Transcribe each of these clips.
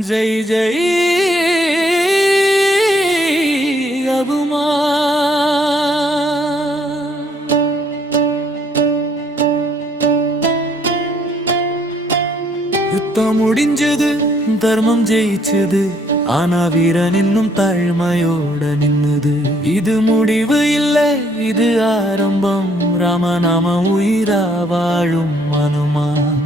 ஜெய் ஜெய் அபுமா யுத்தம் முடிஞ்சது தர்மம் ஜெயிச்சது ஆனா வீரன் இன்னும் தாழ்மையோட நின்னது. இது முடிவு இல்ல இது ஆரம்பம். ராமநாம உயிரா வாழும் மனுமான்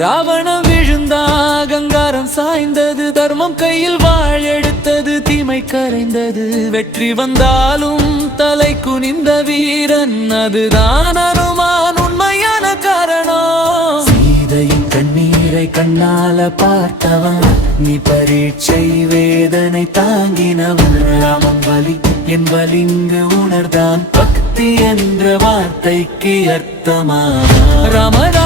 ராவணம் விழுந்தா கங்காரம் சாய்ந்தது தர்மம் கையில் வாழெடுத்தது தீமை கரைந்தது. வெற்றி வந்தாலும் தலை குனிந்த வீரன் அதுதான் அனுமான் உண்மையான காரணம். சீதையின் கண்ணீரை கண்ணால பார்த்தவன் நீ பரீட்சை வேதனை தாங்கினவன். ராமன் வலி என் வலிங்கு உணர்ந்தான் பக்தி என்ற வார்த்தைக்கு அர்த்தமான ராமராஜ்யம்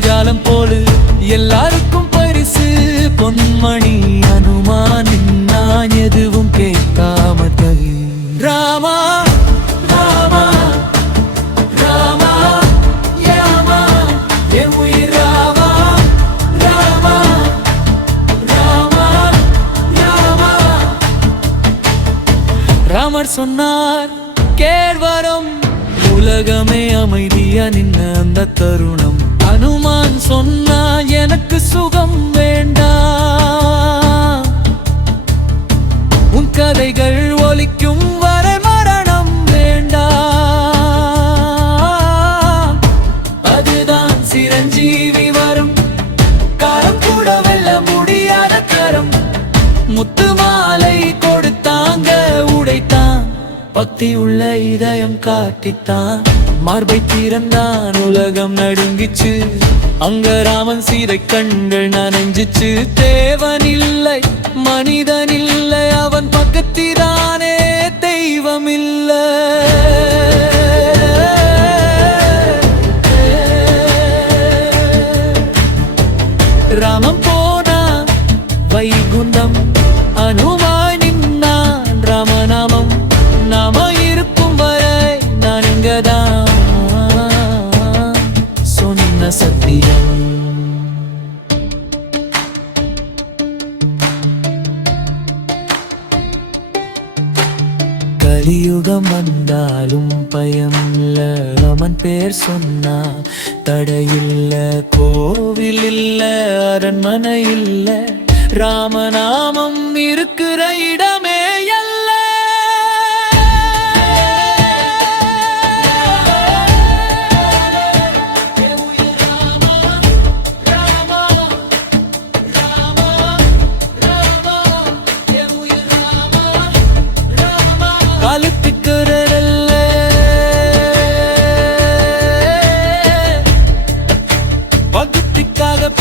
தீபஜாலம் போல. எல்லாருக்கும் பரிசு. பொன்மணி அனுமான் நான் எதுவும் கேட்காம தகி. ராமா ராமா ராமா யாமா என் உயிர் ராமா ராமா ராமா யாமா. ராமர் சொன்னார் கேழ்வரம் உலகமே அமைதியா நின்ன அந்த தருணம். அனுமான் சொன்னா எனக்கு சுகம் வேண்டாம் உன் கதைகள் ஒலிக்கும் வரை மரணம் வேண்டாம் அதுதான் சிரஞ்சீவி வரும். காரம் கூட வெல்ல முடியாத கரம். முத்து மாலை கொடுத்தாங்க உடைத்தான். பக்தி உள்ள இதயம் காட்டித்தான். மார்பை திறந்தான் உலகம் நடுங்கிச்சு. அங்க ராமன் சீதை கண்கள் நனைஞ்சிச்சு. தேவன் இல்லை மனிதன் இல்லை அவன் பக்கத்திலானே தெய்வம் இல்லை. ராமம் போனா வைகுந்தம் அனுமாய் சத்தியம். கலியுகம் வந்தாலும் பயம் இல்ல அவன் பேர் சொன்னா தடையில்ல. கோவில் இல்ல அரண்மனை இல்ல. ராமநாமம் இருக்கிற இடமே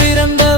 பிறந்த